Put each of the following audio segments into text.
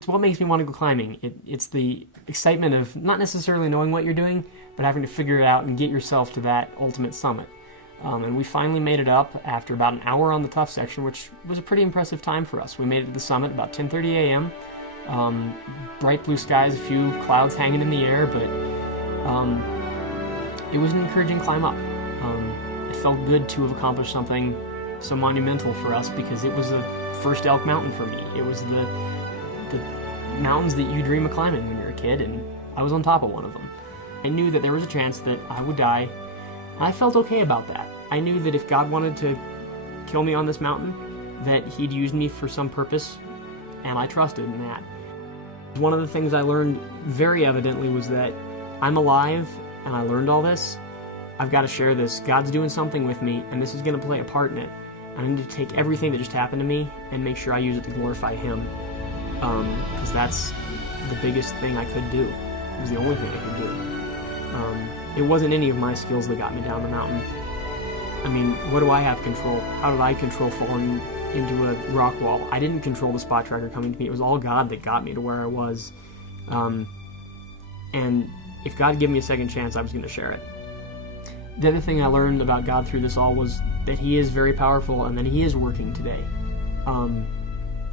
It's what makes me want to go climbing. It's the excitement of not necessarily knowing what you're doing, but having to figure it out and get yourself to that ultimate summit. And we finally made it up after about an hour on the tough section, which was a pretty impressive time for us. We made it to the summit about 10:30 a.m. Bright blue skies, a few clouds hanging in the air, but it was an encouraging climb up. It felt good to have accomplished something so monumental for us because it was the first elk mountain for me. It was the mountains that you dream of climbing when you're a kid, and I was on top of one of them. I knew that there was a chance that I would die. I felt okay about that. I knew that if God wanted to kill me on this mountain, that He'd use me for some purpose, and I trusted in that. One of the things I learned very evidently was that I'm alive, and I learned all this. I've got to share this. God's doing something with me, and this is going to play a part in it. I need to take everything that just happened to me and make sure I use it to glorify Him. Because that's the biggest thing I could do. It was the only thing I could do. It wasn't any of my skills that got me down the mountain. I mean, what do I have control? How did I control falling into a rock wall? I didn't control the spot tracker coming to me. It was all God that got me to where I was. And if God gave me a second chance, I was going to share it. The other thing I learned about God through this all was that He is very powerful and that He is working today.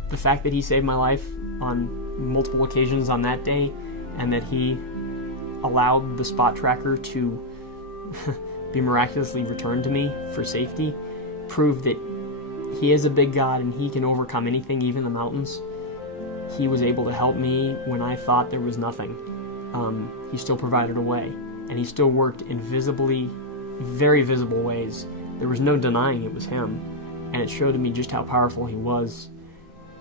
The fact that He saved my life on multiple occasions on that day, and that He allowed the spot tracker to be miraculously returned to me for safety, proved that He is a big God and He can overcome anything, even the mountains. He was able to help me when I thought there was nothing. He still provided a way, and He still worked in very visible ways. There was no denying it was Him, and it showed to me just how powerful He was.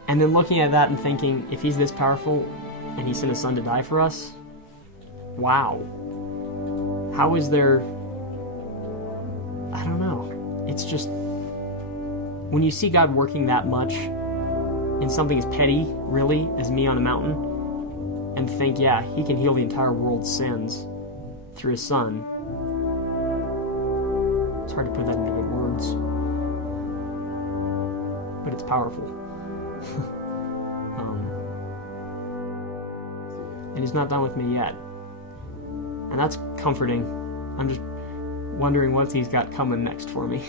And then looking at that and thinking, if He's this powerful and He sent His Son to die for us, wow. How is there... I don't know. It's just... when you see God working that much in something as petty, really, as me on a mountain, and think, yeah, He can heal the entire world's sins through His Son. It's hard to put that into good words. But it's powerful. And He's not done with me yet. And that's comforting. I'm just wondering what He's got coming next for me.